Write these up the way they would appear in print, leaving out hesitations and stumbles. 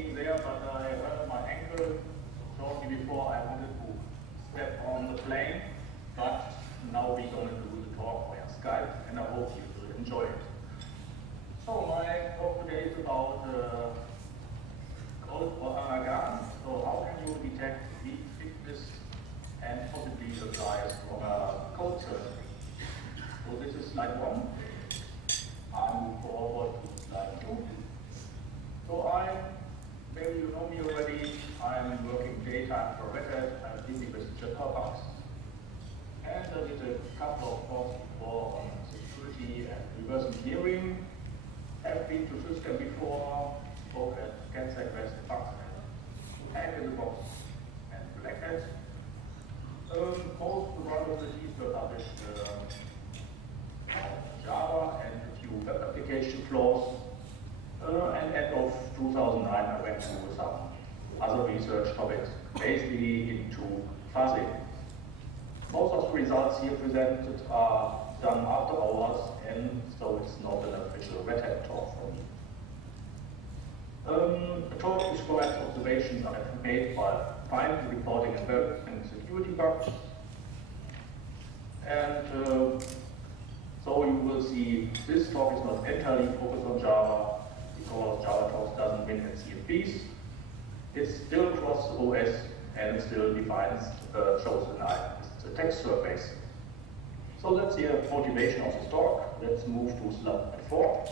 being there, but I hurt my ankle shortly before I wanted to step on the plane. But now we're going to do the talk via Skype, and I hope you will enjoy it. So my talk today is about code for Amalgam. So how can you detect weak thickness and possibly the bias from a code surgery? So this is slide 1. I move forward to slide 2. So maybe you know me already, I'm working daytime for Red Hat, I'm busy with Java, and I did a couple of talks before on security and reverse engineering. Have been to SyScan before, spoke at CanSec West Bucks and Hack in the Box and Black Hat. Most vulnerabilities were published on Java and a few web application flaws. And end of 2009, I went to some other research topics, basically into fuzzing. Most of the results here presented are done after hours, and so it's not an official Red Hat talk for me. The talk describes observations I have made while finding, reporting, and security bugs. And so you will see this talk is not entirely focused on Java, because Java talks doesn't win at CFPs. It's still cross OS and it still defines, shows the text surface. So that's the motivation of this talk. Let's move to slide 4.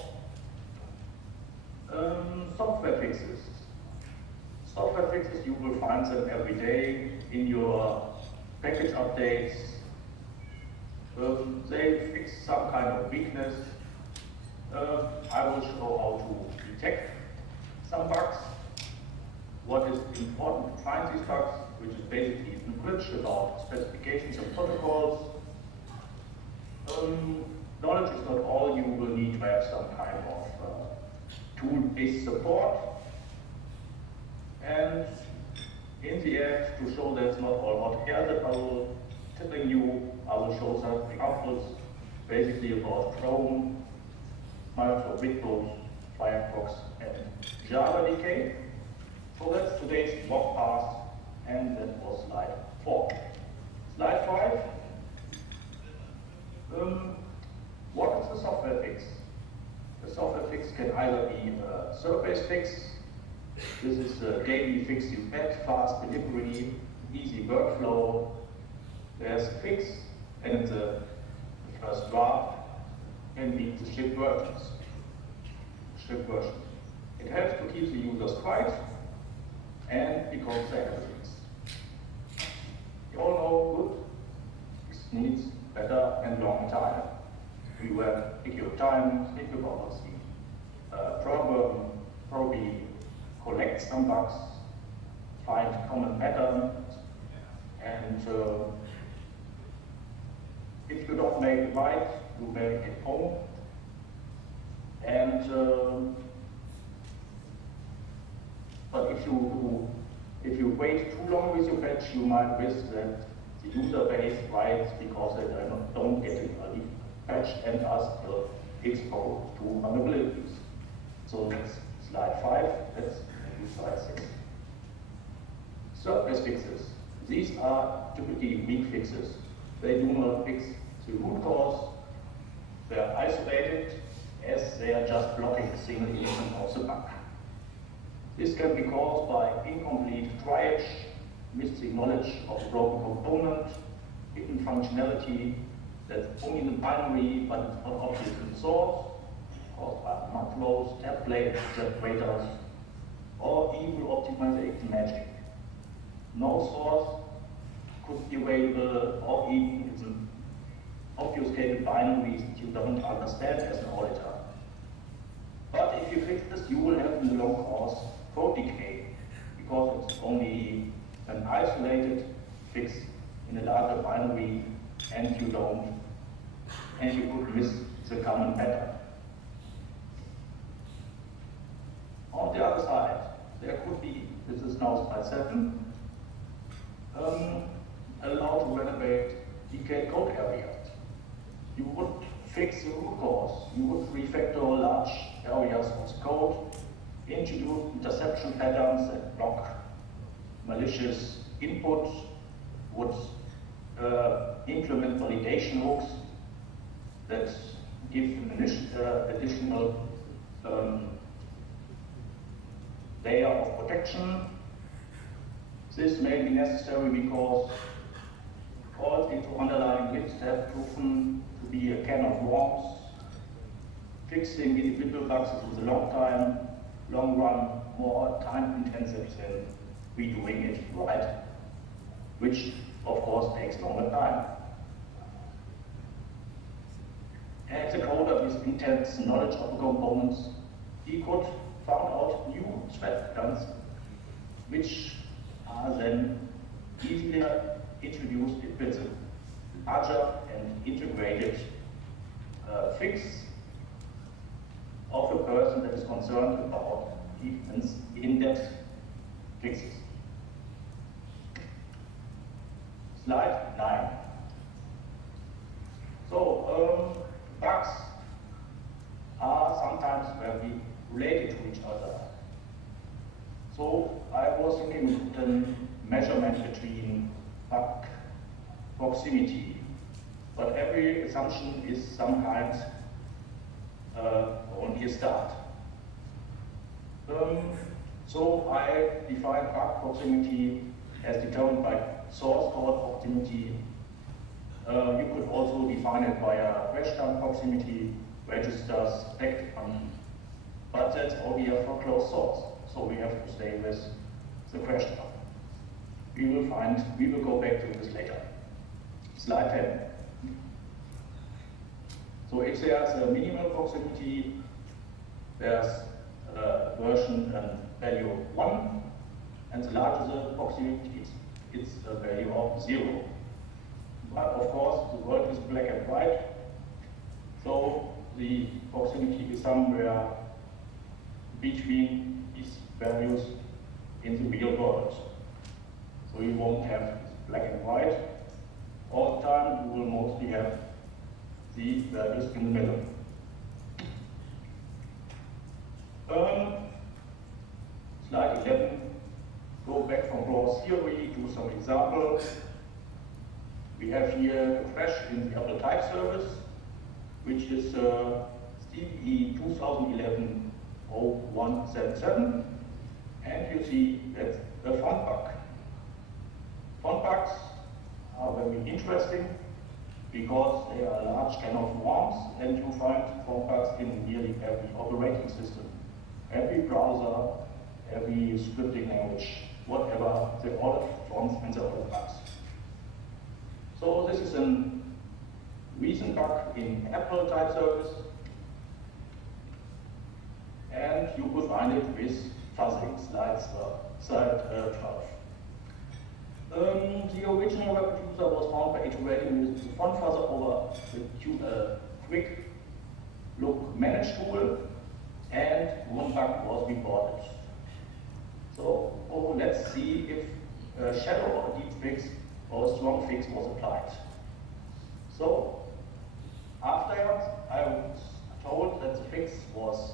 Software fixes. Software fixes, you will find them every day in your package updates. They fix some kind of weakness. I will show how to detect some bugs, what is important to find these bugs, which is basically knowledge about specifications and protocols. Knowledge is not all, you will need to have some kind of tool-based support. And in the end, to show that it's not all hot air that I will telling you, I will show some examples basically about Chrome, Microsoft Windows, Firefox, and Java decay. So that's today's mock pass, and that was slide 4. Slide 5. What is the software fix? The software fix can either be a surface fix. This is a daily fix you get, fast delivery, easy workflow. There's a fix, and it's the first draft can be the shipped versions. It helps to keep the users quiet, and because they have a fix. You all know good fix needs better and long time. We will take your time, think about the problem, probably collect some bugs, find common patterns, and if you don't make it right, you make it home. And but if you wait too long with your patch, you might risk that the user base writes because they don't get it early patch and are still exposed to vulnerabilities. So that's slide 5. Let's do slide 6. Surface fixes. These are typically weak fixes. They do not fix the root cause. They are isolated as they are just blocking a single element of the bug. This can be caused by incomplete triage, missing knowledge of a broken component, hidden functionality that's only in the binary but it's not obvious in the source, caused by workflows, templates, separators, or evil optimization magic. No source could be available, or even it's an obfuscated binary that you don't understand as an auditor. But if you fix this, you will have no cause code decay, because it's only an isolated fix in a larger binary, and you could miss the common pattern. On the other side, there could be, this is now slide 7, allow to renovate decayed code areas. You would fix the root cause. You would refactor large areas of the code introduce interception patterns that block malicious input, would implement validation hooks that give an additional layer of protection. This may be necessary because calls into underlying bits have proven to be a can of worms. Fixing individual bugs is a long run, more time intensive than redoing it right, which of course takes longer time. As a coder with intense knowledge of the components, he could find out new threat patterns, which are then easier introduced with a larger and integrated fix of a person that is concerned about even in-depth fixes. Slide 9. So, bugs are sometimes very related to each other. So I was thinking the measurement between bug proximity, but every assumption is sometimes only a start. So I define bug proximity as determined by source code proximity. You could also define it via crash time proximity, registers, stacked on, but that's only a for closed source, so we have to stay with the crash time. We will go back to this later. Slide 10. So if there's a minimal proximity, there's a version and value of 1, and the larger the proximity, it's a value of 0. But of course, the world is black and white, so the proximity is somewhere between these values in the real world. So you won't have black and white all the time, you will mostly have the values in the middle. Slide 11, go back from raw theory to some examples. We have here a crash in the Apple type service, which is CVE 2011-0177, and you see that's a font bug. Font bugs are very interesting because they are a large can of worms, and you find font bugs in nearly every operating system, every browser, every scripting language, whatever, they all have fonts and they all have bugs. So this is a recent bug in Apple type service, and you could find it with fuzzing, slide 12. The original reproducer was found by iterating with the font fuzzer over the quick look manage tool, and one bug was reported. So let's see if a shadow or a deep fix or a strong fix was applied. So after I was told that the fix was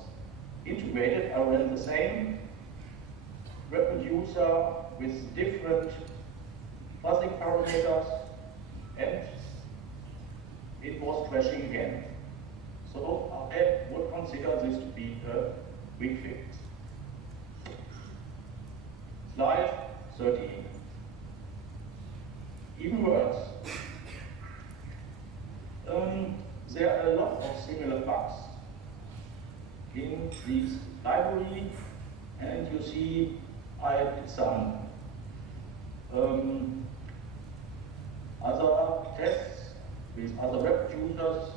integrated, I ran the same reproducer with different fuzzing parameters, and it was crashing again. So I would consider this to be a weak fix. Slide 13. Even worse. There are a lot of similar bugs in this library, and you see I did some other tests with other reproducers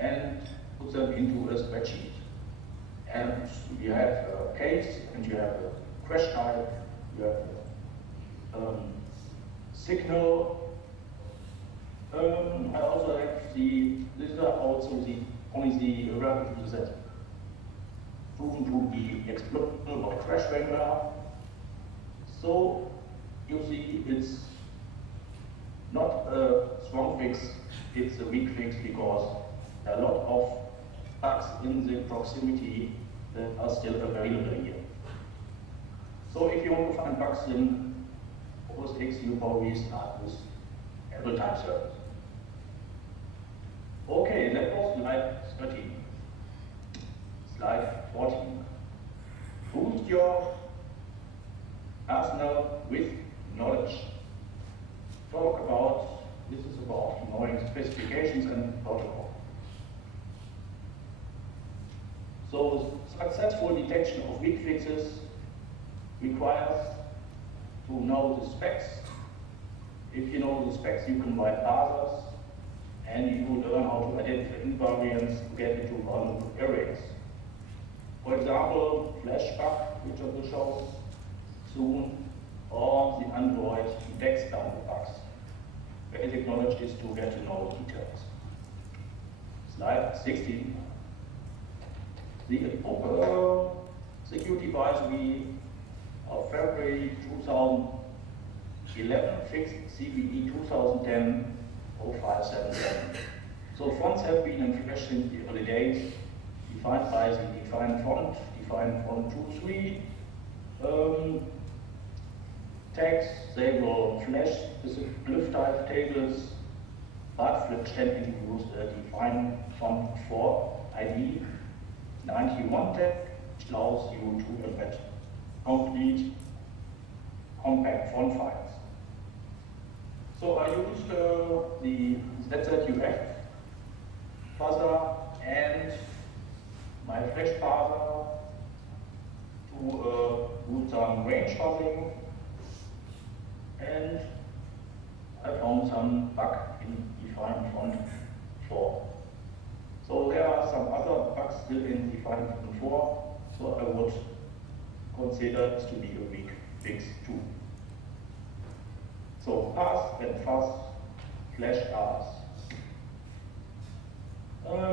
and put them into a spreadsheet. And you have a case, and you have a crash type, you have a signal. I also have these are also only the reproducers that proven to be exploitable by crash wrangler. So you see it's not a strong fix, it's a weak fix because there are a lot of bugs in the proximity that are still available here. So if you want to find bugs in OS X, you probably start with Apple Time Service. Okay, that was slide 13. Slide 14. Boost your arsenal with knowledge. Talk about, this is about knowing specifications and protocol. So successful detection of weak fixes requires to know the specs. If you know the specs, you can write parsers and you learn how to identify invariants to get into vulnerable areas. For example, flash bug, which I will show soon, or the Android index down the bugs. Basic knowledge is to get to know details. Slide 16. The security advisory of February 2011 fixed CVE 2010-0577. So fonts have been in flash since the early days, defined by the define font 2.3. Tags, they will flash specific glyph type tables, but Flash can introduce a define font 4 ID 91 tag, which allows you to embed complete compact font files. So I used the SyScan'11 fuzzer and my flash parser to do some range fuzzing, and I found some bug in define font 4. So there are some other bugs still in define font 4, so I would consider it to be a weak fix too. So parse and fuzz flash Rs.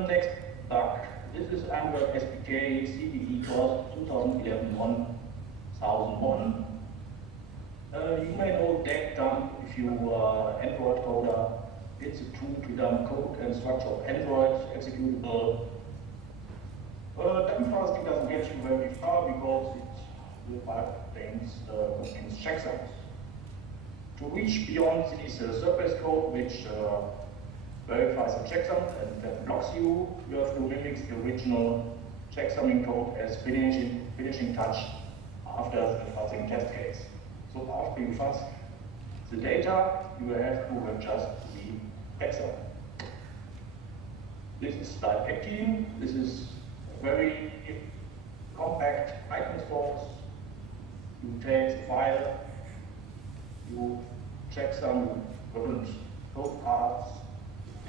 Next bug. This is Android SDK CVE 2011-1001. You may know DEC-dump if you are Android coder. It's a tool to dump code and structure of Android executable. Dump fast doesn't get you very far because it contains checksums. To reach beyond this surface code, which verifies a checksum and then blocks you, you have to mimic the original checksumming code as finishing touch after the fuzzing test case. So after you fuzz the data, you have to adjust the checksum. This is slide 18. This is a very compact item source. You take the file, you check some relevant code paths,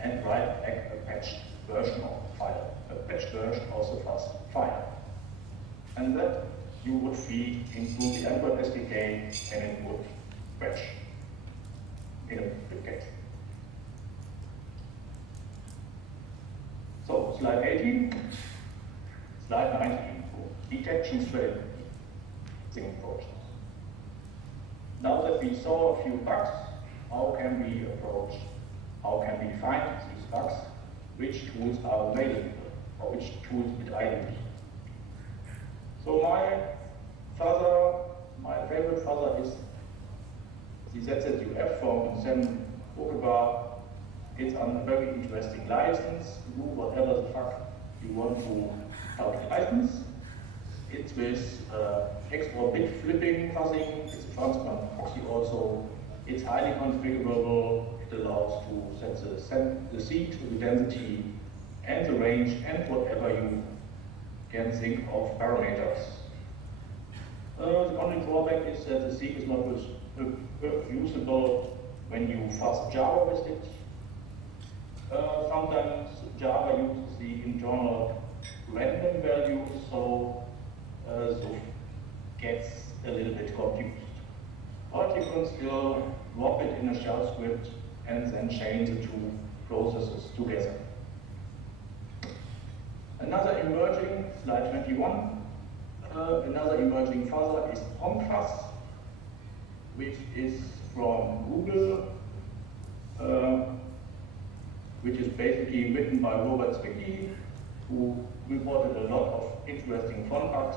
and write back a patched version of the file, a patched version of the fuzz file. And that you would feed into the Android SDK and it would patch in a good case. So slide 18, slide 19, detection strategy, Singapore. Now that we saw a few bugs, how can we approach, how can we find these bugs, which tools are available, or which tools did I use? So my favorite fuzzer is the SyScan'11 from Sam Okebar. It's a very interesting license. Do whatever the fuck you want to out the license. It's with extra bit flipping fuzzing. It's a transparent proxy also. It's highly configurable. It allows to set the seed, the density, and the range, and whatever you can think of parameters. The only drawback is that the seed is not usable when you fuzz Java with it. Sometimes Java uses the internal random values, so gets a little bit confused. But you can still wrap it in a shell script and then chain the two processes together. Another emerging, slide 21, another emerging fuzzer is PongFuzz, which is from Google, which is basically written by Robert Zwicky. who reported a lot of interesting font bugs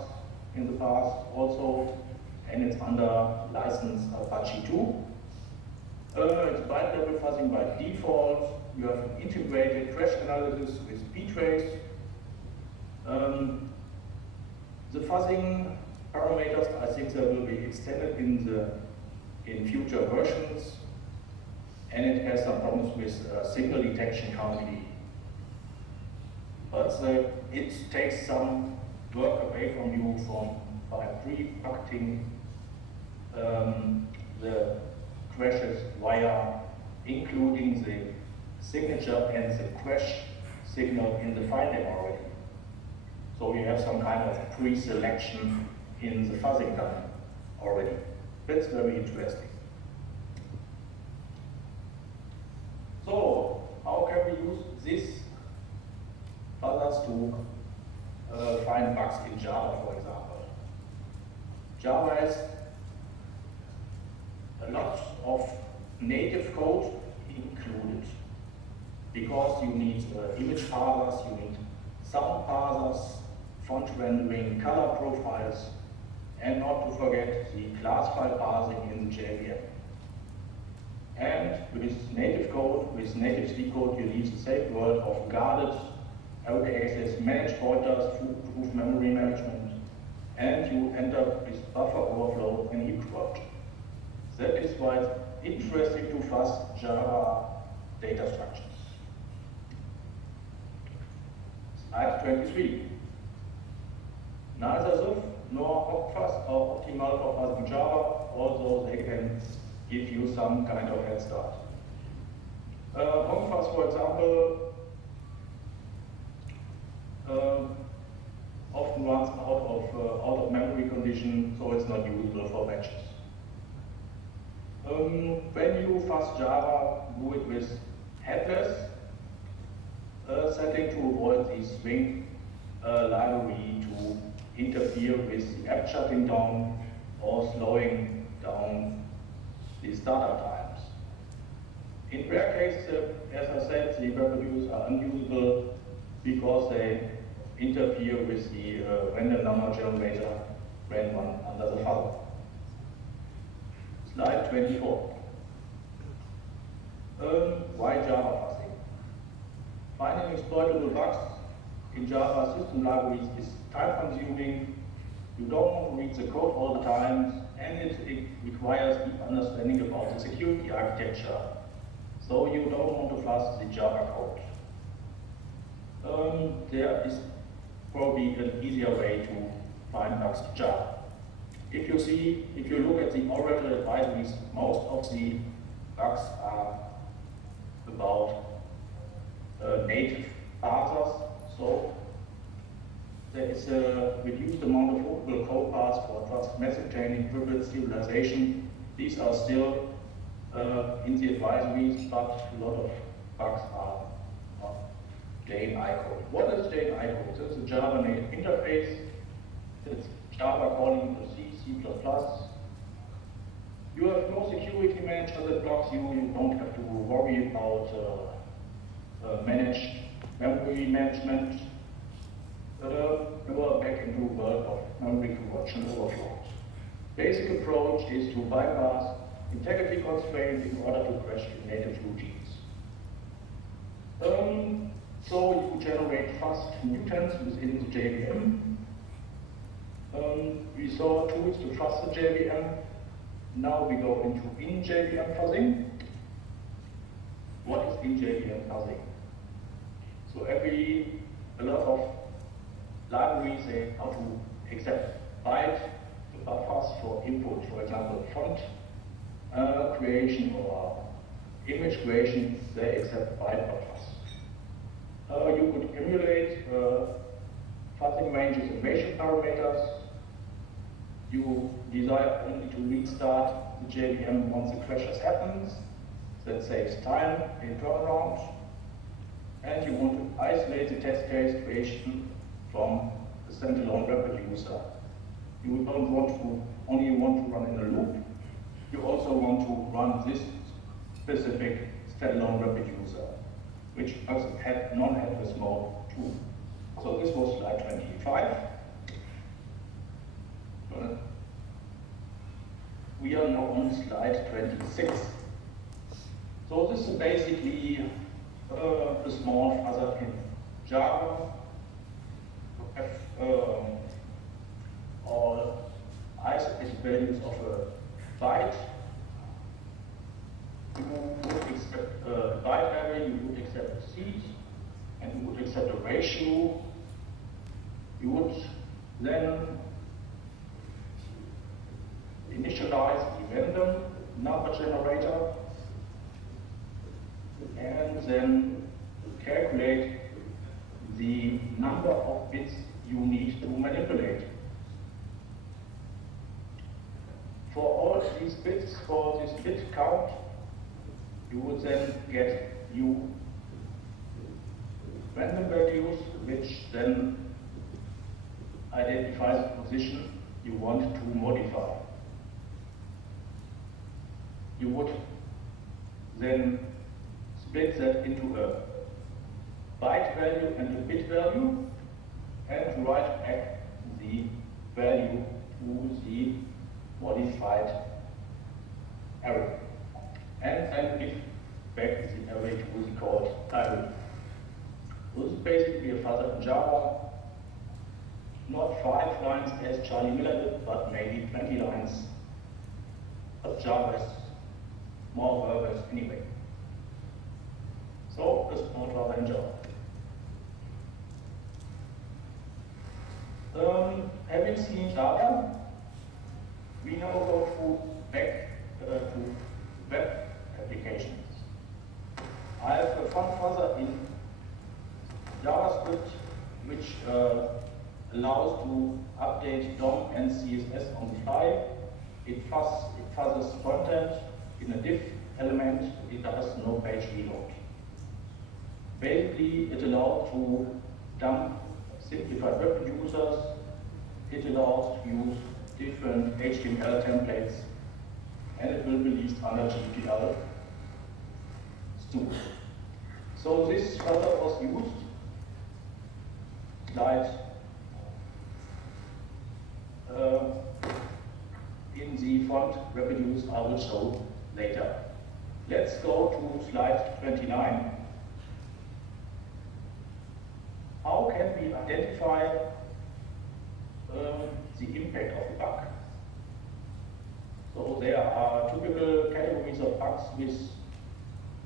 in the past also, and it's under license Apache 2. It's byte level fuzzing by default. You have an integrated crash analysis with ptrace. The fuzzing parameters, I think they will be extended in future versions, and it has some problems with signal detection currently. But it takes some work away from you by pre-bucketing the crashes via including the signature and the crash signal in the file name already. So you have some kind of pre-selection in the fuzzing done already. That's very interesting. So how can we use these fuzzers to find bugs in Java, for example? Java has a lot of native code included because you need image parsers, you need sound parsers, font rendering, color profiles, and not to forget the class file parsing in the JVM. And with native code, with native C code, you need the safe world of guarded array access, managed pointers, proof memory management, and you end up with buffer overflow and heap corruption. That is why it's interesting to fuzz Java data structures. Slide 23. Neither ZUF nor OptFuzz are optimal for fuzzing Java, although they can give you some kind of head start. OptFuzz, for example, often runs out of memory condition, so it's not usable for batches. When you fuzz Java, do it with headless setting to avoid the swing library to interfere with the app shutting down or slowing down the startup times. In rare cases, as I said, the residues are unusable because they interfere with the random number generator when one under the fuzzer. Slide 24. Why Java fuzzing? Finding exploitable bugs in Java system libraries is time-consuming. You don't want to read the code all the time, and it requires deep understanding about the security architecture. So you don't want to fuzz the Java code. There is probably an easier way to find bugs in Java. If you look at the Oracle advisories, most of the bugs are about native parsers. So there is a reduced amount of operable code paths for trust message chaining, privilege serialization. These are still in the advisories, but a lot of bugs are JNI code. What is JNI code? This is a Java native interface. It's Java calling to C, C++. You have no security manager that blocks you. You don't have to worry about managed memory management. You are back into a world of memory corruption overflows. Basic approach is to bypass integrity constraints in order to crash your native routines. So you generate fast mutants within the JVM. We saw tools to fuzz the JVM. Now we go into in-JVM fuzzing. What is in-JVM fuzzing? So a lot of libraries say how to accept byte buffers for input, for example, font creation or image creation, they accept byte buffers. You could emulate fuzzing ranges and ratio parameters. You desire only to restart the JVM once the crash has happened. That saves time in turnaround. And you want to isolate the test case creation from the standalone reproducer. You don't only want to run in a loop. You also want to run this specific standalone reproducer, which has non-headless mode too. So this was slide 25. We are now on slide 26. So this is basically a small fuzzer in Java. You have all isolated values of a byte. You would accept a byte array, you would accept a seed, and you would accept a ratio. You would then initialize the random number generator and then calculate the number of bits you need to manipulate. For all these bits, for this bit count, you would then get new random values, which then identify the position you want to modify. You would then split that into a byte value and a bit value and write back the value to the modified array. And then give back the array to the called array. This is basically a fuzzer in Java. Not 5 lines as Charlie Miller did, but maybe 20 lines. But Java is more verbose anyway. So, a small fuzzer in Java. Having seen Java, we now go back to web applications. I have a fun fuzzer in JavaScript which allows to update DOM and CSS on the fly. It fuzzes content in a div element. It does no page reload. Basically, it allows to dump simplified web users. It allows to use different HTML templates, and it will be released under GPL. So this fuzzer was used slide in the font reproduce I will show later. Let's go to slide 29. How can we identify the impact of a bug? So there are typical categories of bugs with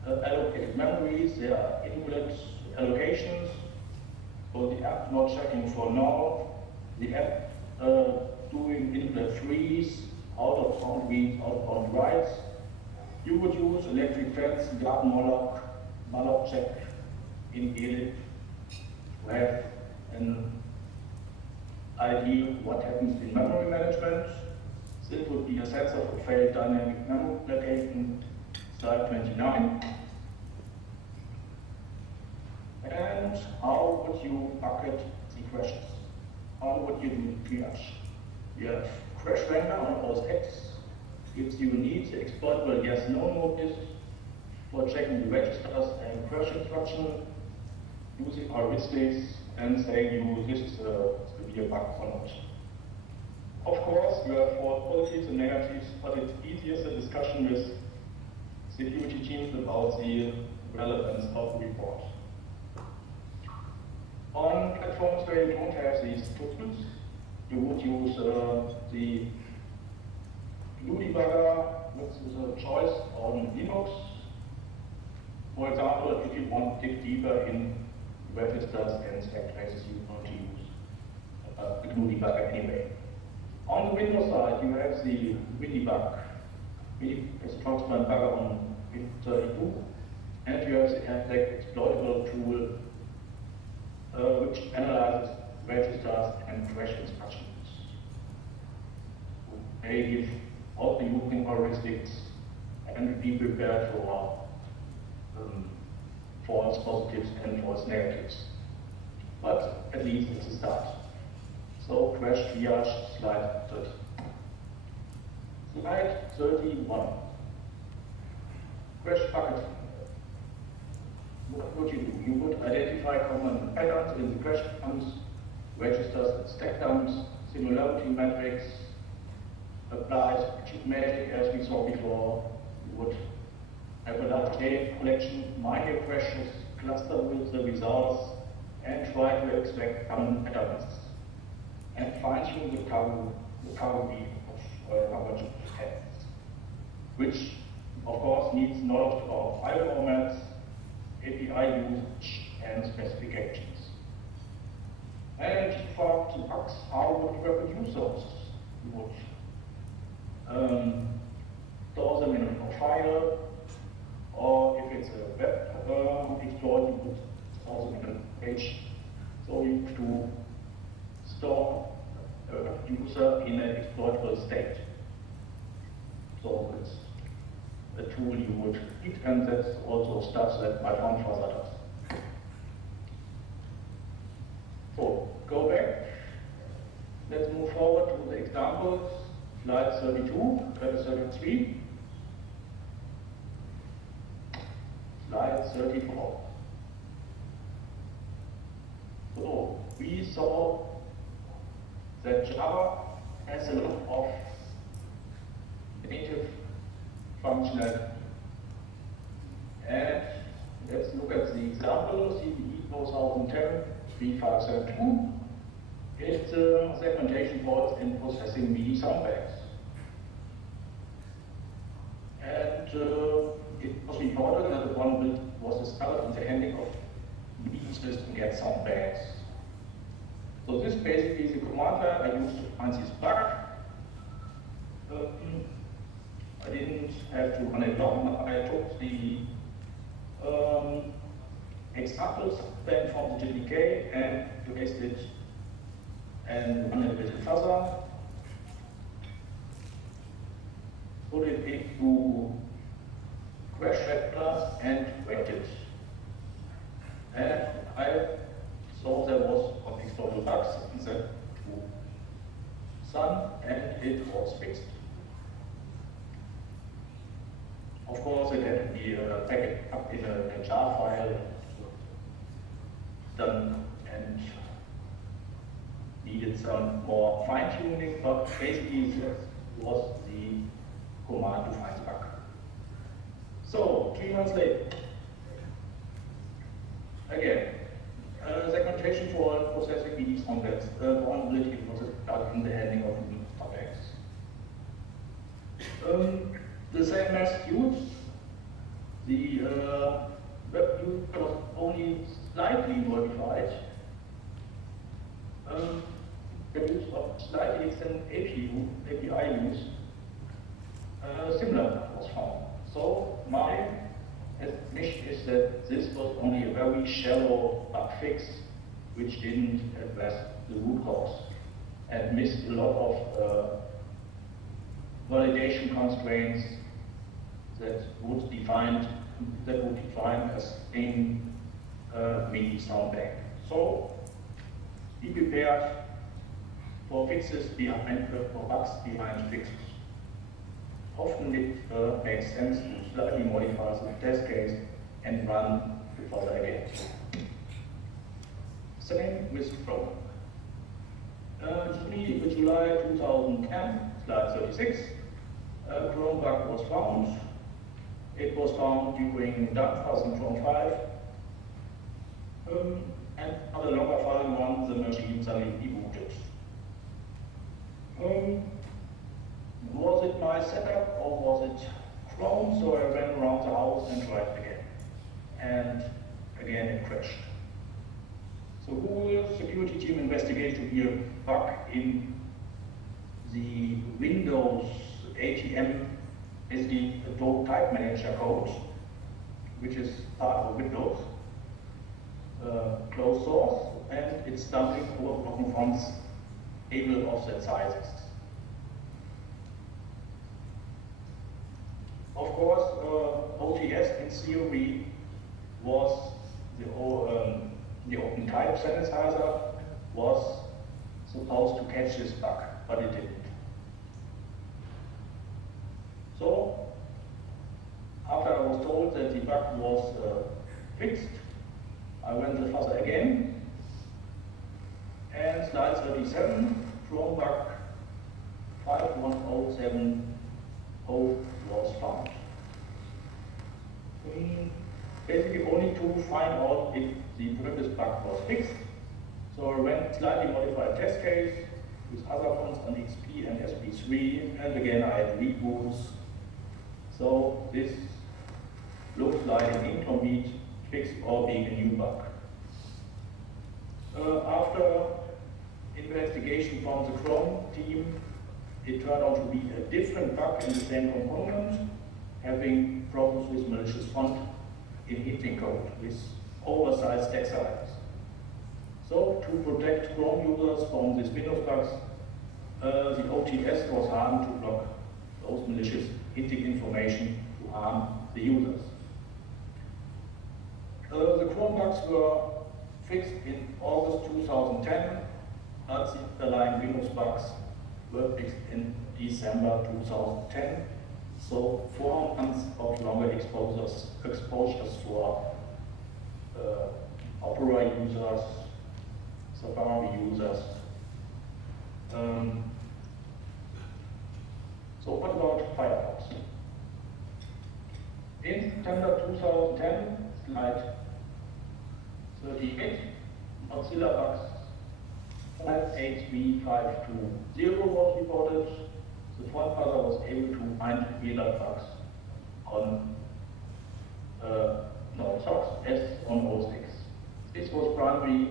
allocated memories, there are invalid allocations, so the app not checking for now, the app doing invalid freeze, out of bound reads, out of bound writes. You would use electric fence, garden malloc check in elif to have an idea what happens in memory management. This would be a sense of a failed dynamic memory application, slide 29. And how would you bucket the crashes? How would you do triage? You have crash ranker on OS X, gives you a need the exploitable yes/no notice for checking the registers and crash instruction, using heuristics and saying you this is a severe bug or not. Of course, you have false positives and negatives, but it's easier the discussion with security teams about the relevance of the report. On platforms where you don't have these tools, you would use the GNU debugger, which is a choice on Linux. For example, if you want to dig deeper in registers and stack traces, you want to use the GNU debugger anyway. On the Windows side, you have the WinDebug. It's a transparent debugger on Win32, and you have the AirTag exploitable tool which analyzes registers and crash instructions. They give all the using heuristics and be prepared for false positives and false negatives. But at least it's a start. So crash triage, slide 30. Slide 31. Crash bucket. what would you do? You would identify common patterns in the crash dumps, registers and stack dumps, similarity metrics, apply cheat magic as we saw before. You would have a large data collection, mine your crashes, cluster with the results, and try to extract common patterns. And fine-tune the recovery of knowledge tests, which of course needs knowledge about file formats, API usage, and specifications. And for the bugs, how would you reproduce those? You would store them in a file, or if it's a web exploit, you would store them in a page. So you have to store a user in an exploitable state. So it's a tool you would need, and that's also stuff that my grandfather does. So go back. Let's move forward to the examples. Slide 32, 33. Slide 34. So we saw that Java has a lot of native functionality. And let's look at the example, CVE 2010-3572. It's segmentation faults in processing VE soundbanks. And it was reported that the vulnerability was discovered in the handling of VE system get soundbanks. So this basically is the command line I used to find this bug. I didn't have to run it long. I took the examples then from the JDK and placed it and run it with a fuzzer. Put it into crash vector and waited. And I saw there was one external bugs in that to Sun, and it was fixed. Of course, it had to be packaged up in a jar file, done, and needed some more fine-tuning, but basically that was the command to find the bug. So, 3 months later, again, segmentation for processing VDs complex, vulnerability was in the handling of topics. The same method used. The web user was only slightly modified. The use of slightly extended API use, similar was found. So my estimation is that this was only a very shallow bug fix, which didn't address the root cause and missed a lot of validation constraints that would define as in VE soundbank. So be prepared for fixes behind for bugs behind fixes. Often it makes sense to slightly modify the test case and run the further again. Same with Chrome. July 2010, slide 36, Chrome bug was found. It was found during dump in Chrome 5. And on the longer file run, the machine suddenly rebooted. Was it my setup or was it Chrome? So I ran around the house and tried again. And again it crashed. So Google security team investigated to be a bug in the Windows ATM SD Adobe Type Manager code, which is part of Windows closed source, and it's dumping over broken fonts able offset sizes. Of course, OTS in theory was the open type sanitizer was supposed to catch this bug, but it didn't. So, after I was told that the bug was fixed, I ran the fuzzer again, and slide 37, Chrome bug 51070 was found. Basically only to find out if the previous bug was fixed. So I ran slightly modified test case with other fonts on XP and SP3, and again I had reboots. So this looks like an incomplete fix or being a new bug. After investigation from the Chrome team, it turned out to be a different bug in the same component, having problems with malicious font in hinting code with oversized text sizes. So to protect Chrome users from these Windows bugs, the OTS was hardened to block those malicious hinting information to harm the users. The Chrome bugs were fixed in August 2010, but the underlying Windows bugs were fixed in December 2010. So 4 months of longer exposures for Opera users, Safari users. So what about Firefox? In September 2010, slide 38, Mozilla bugs 583.520 was reported. The font parser was able to find real bugs on socks as on OS X. This was primarily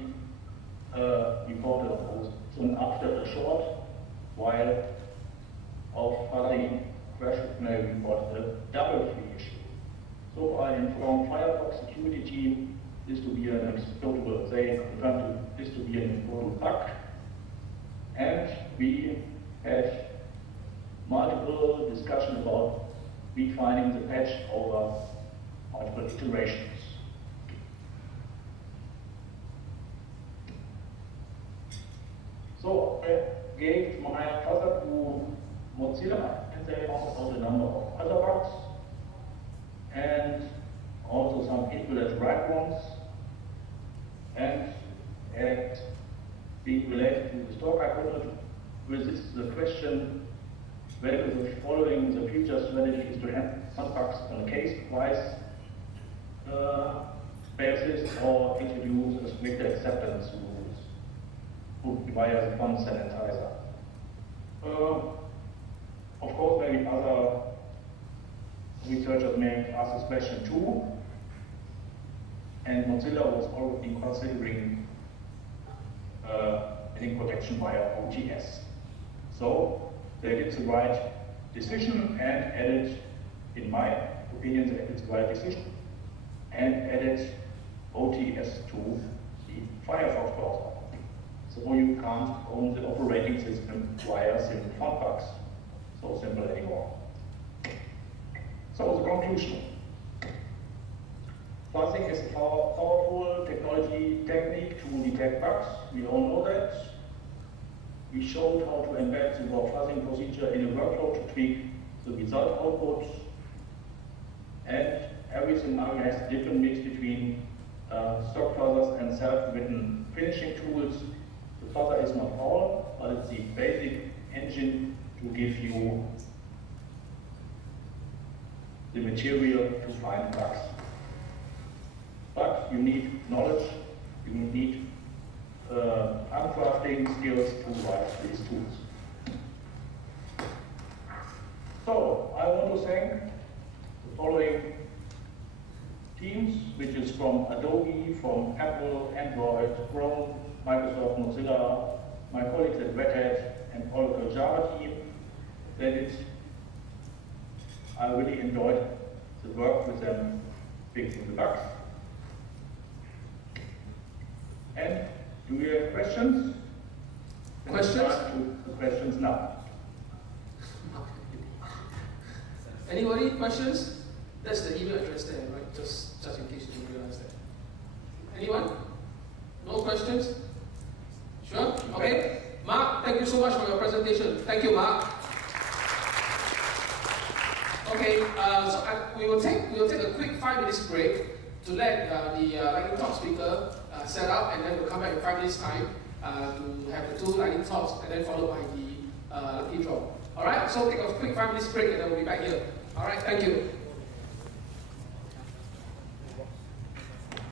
reported on OS soon after a short while of fuzzing crash may reported a double free issue. So I informed Firefox security team this to be an exploitable. They confirmed this to be an important bug, and we had multiple discussion about refining the patch over multiple iterations. So I gave my fuzzer to Mozilla, and they found out a number of other bugs, and also some equivalent right ones, and being related to the stock, I wanted to resist the question whether the following the future strategy is to have some bugs on a case-wise basis or introduce a stricter acceptance rules via the font sanitizer. Of course, maybe other researchers may ask this question too, and Mozilla was already considering link protection via OTS. So they did the right decision and added, in my opinion, they did the right decision and added OTS to the Firefox browser. So you can't own the operating system via simple font bugs. So simple anymore. So the conclusion. Fuzzing is a powerful technology technique to detect bugs. We all know that. We showed how to embed the raw fuzzing procedure in a workflow to tweak the result output. And every scenario has a different mix between stock fuzzers and self-written finishing tools. The fuzzer is not all, but it's the basic engine to give you the material to find bugs. But you need knowledge, you need handcrafting skills to write these tools. So I want to thank the following teams, which is from Adobe, from Apple, Android, Chrome, Microsoft, Mozilla, my colleagues at Red Hat, and Oracle Java team. I really enjoyed the work with them fixing the bugs. And do you have questions? Questions now. Anybody? Questions? That's the email address there, right? Just in case you didn't realize that. Anyone? No questions? Sure? Okay. Mark, thank you so much for your presentation. Thank you, Mark. Okay, we will take a quick 5 minutes break. to let the lightning talk speaker set up, and then we'll come back in 5 minutes time to have the 2 lightning talks, and then followed by the lucky draw. Alright, so take a quick 5 minutes break and then we'll be back here. Alright, thank you.